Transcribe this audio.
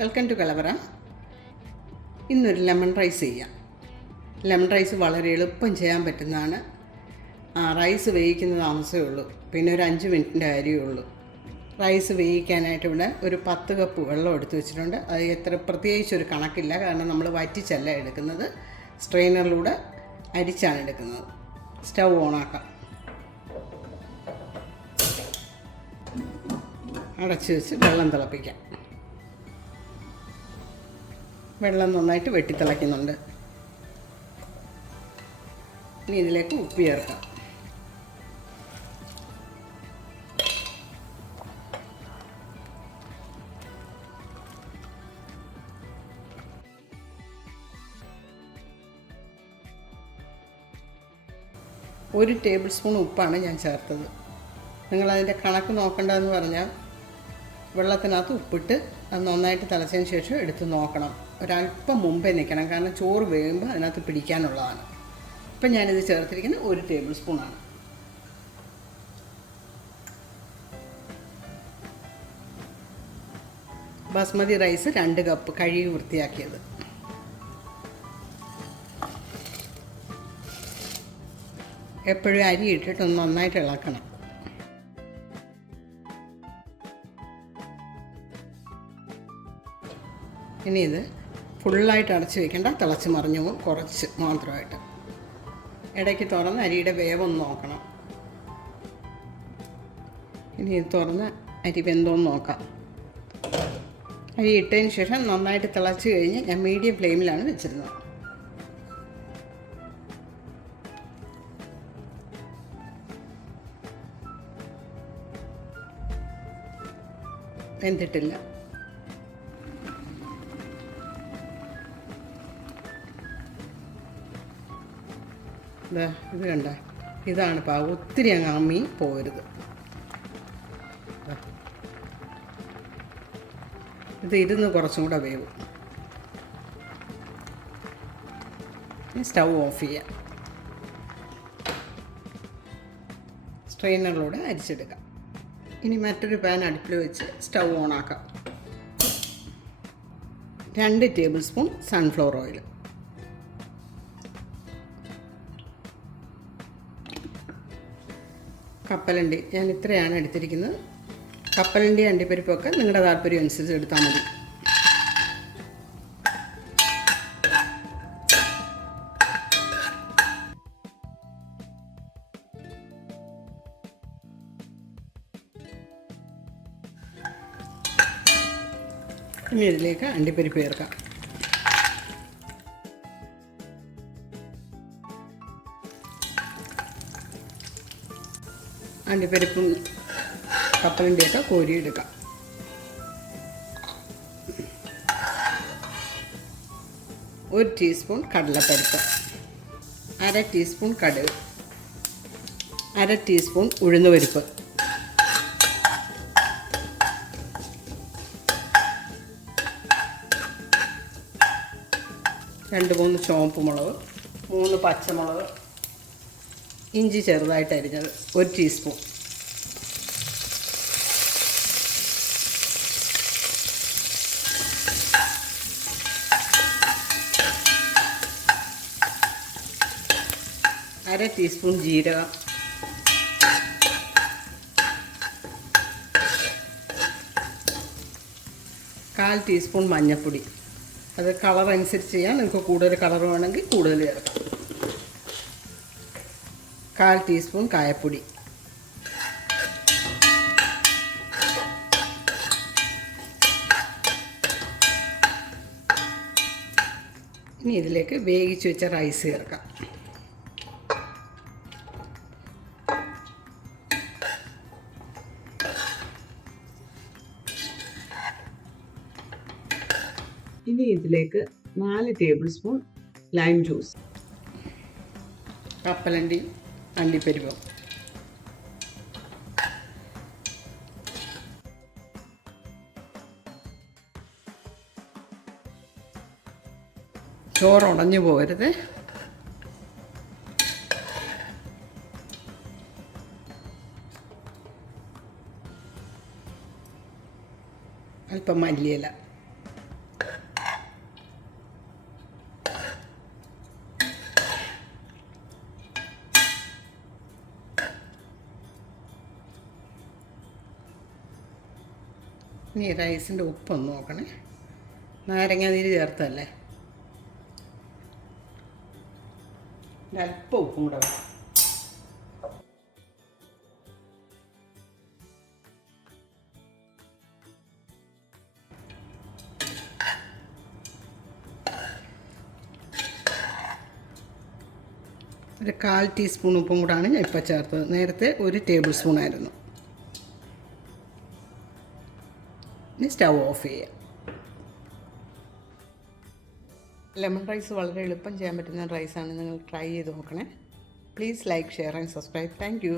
Welcome to കലവറ. ഇന്നൊരു lemon rice ചെയ്യാം. ലെമൺ റൈസ് വളരെ എളുപ്പം ചെയ്യാൻ പറ്റുന്നതാണ്. റൈസ് വേവിക്കുന്ന താമസമേ ഉള്ളൂ, പിന്നെ ഒരു 5 മിനിറ്റിൻ്റെ കാര്യമേ ഉള്ളൂ. റൈസ് വേവിക്കാനായിട്ട് ഇവിടെ ഒരു 10 കപ്പ് വെള്ളം എടുത്ത് വെച്ചിട്ടുണ്ട്. അത് പ്രത്യേകിച്ചൊരു കണക്കില്ല, കാരണം നമ്മൾ വറ്റിച്ചല്ല എടുക്കുന്നത്, സ്ട്രെയിനറിലൂടെ അരിച്ചാണ് എടുക്കുന്നത്. സ്റ്റൗ ഓണാക്കാം, അടച്ച് വെച്ച് വെള്ളം തിളപ്പിക്കാം. വെള്ളം നന്നായിട്ട് വെട്ടിത്തിളയ്ക്കുന്നുണ്ട്. ഇനി ഇതിലേക്ക് ഉപ്പ് ചേർക്കാം. ഒരു ടേബിൾ സ്പൂൺ ഉപ്പാണ് ഞാൻ ചേർത്തത്. നിങ്ങളതിൻ്റെ കണക്ക് നോക്കേണ്ടതെന്ന് പറഞ്ഞാൽ വെള്ളത്തിനകത്ത് ഉപ്പിട്ട് അത് നന്നായിട്ട് തിളച്ചതിന് ശേഷം എടുത്ത് നോക്കണം. ഒരല്പം മുമ്പേ നിൽക്കണം, കാരണം ചോറ് വേകുമ്പോൾ അതിനകത്ത് പിടിക്കാനുള്ളതാണ്. ഇപ്പം ഞാനിത് ചേർത്തിരിക്കുന്നത് 1 ടേബിൾ സ്പൂണാണ്. ബാസ്മതി റൈസ് 2 കപ്പ് കഴുകി വൃത്തിയാക്കിയത്. എപ്പോഴും അരി ഇട്ടിട്ട് ഒന്ന് നന്നായിട്ട് ഇളക്കണം. ഇനി ഇത് ഫുള്ളായിട്ട് അടച്ച് വയ്ക്കേണ്ട, തിളച്ച് മറിഞ്ഞു പോകും, കുറച്ച് മാത്രമായിട്ട്. ഇടയ്ക്ക് തുറന്ന് അരിയുടെ വേവൊന്ന് നോക്കണം. ഇനി ഇത് തുറന്ന് അരി വെന്തോന്ന് നോക്കാം. അരി ഇട്ടതിന് ശേഷം നന്നായിട്ട് തിളച്ച് കഴിഞ്ഞ് ഞാൻ മീഡിയം ഫ്ലെയിമിലാണ് വെച്ചിരുന്നത്. വെന്തിട്ടില്ല. ഇത് കണ്ട, ഇതാണ് പാകം. ഒത്തിരി അങ്ങ് അമ്മി പോകരുത്. ഇത് ഇരുന്ന് കുറച്ചും കൂടെ വേവും. സ്റ്റൗ ഓഫ് ചെയ്യാം. സ്ട്രെയിനറിലൂടെ അരിച്ചെടുക്കാം. ഇനി മറ്റൊരു പാൻ അടുപ്പിൽ വെച്ച് സ്റ്റൗ ഓണാക്കാം. 2 ടേബിൾ സ്പൂൺ സൺഫ്ലവർ ഓയിൽ, കപ്പലണ്ടി, ഞാൻ ഇത്രയാണ് എടുത്തിരിക്കുന്നത്. കപ്പലണ്ടി അണ്ടിപ്പരിപ്പൊക്കെ നിങ്ങളുടെ താല്പര്യം അനുസരിച്ച് എടുത്താൽ മതി. ഇനി ഇതിലേക്ക് അണ്ടിപ്പരിപ്പ് ചേർക്കാം. അണ്ടിപ്പരിപ്പും കപ്പലണ്ടിയൊക്കെ കോരിയെടുക്കാം. ഒരു ടീസ്പൂൺ കടലപ്പരിപ്പ്, 1/2 ടീസ്പൂൺ കടുക്, 1/2 ടീസ്പൂൺ ഉഴുന്നുപരിപ്പ്, 2-3 ചുവപ്പ് മുളക്, 3 പച്ചമുളക്, ഇഞ്ചി ചെറുതായിട്ട് അരിഞ്ഞത് 1 ടീസ്പൂൺ, അര ടീസ്പൂൺ ജീരകം, 1/4 ടീസ്പൂൺ മഞ്ഞൾപ്പൊടി. അത് കളർ അനുസരിച്ച് ചെയ്യാം, നിങ്ങൾക്ക് കൂടുതൽ കളർ വേണമെങ്കിൽ കൂടുതൽ ചേർക്കാം. 1/4 ടീസ്പൂൺ കായപ്പൊടി, ഇനി ഇതിലേക്ക് വേവിച്ച് വെച്ച റൈസ് ചേർക്കാം. ഇനി ഇതിലേക്ക് 4 ടേബിൾ സ്പൂൺ ലൈം ജ്യൂസ്, കപ്പലണ്ടി അണ്ടിപ്പരിപ്പ്, ചോറ് ഉടഞ്ഞു പോകരുത്. അല്പം മല്ലിയില, ഇനി റൈസിൻ്റെ ഉപ്പൊന്ന് നോക്കണേ. നാരങ്ങാനീര് ചേർത്തല്ലേ, അല്പം ഉപ്പും കൂടെ വേണം. ഒരു 1/4 ടീസ്പൂൺ ഉപ്പും കൂടാണ് ഞാൻ ഇപ്പോൾ ചേർത്തത്. നേരത്തെ 1 ടേബിൾ സ്പൂണായിരുന്നു. ഇനി സ്റ്റൗ ഓഫ് ചെയ്യാം. ലെമൺ റൈസ് വളരെ എളുപ്പം ചെയ്യാൻ പറ്റുന്ന റൈസാണ്. നിങ്ങൾ ട്രൈ ചെയ്ത് നോക്കണേ. Please like, share and subscribe. Thank you.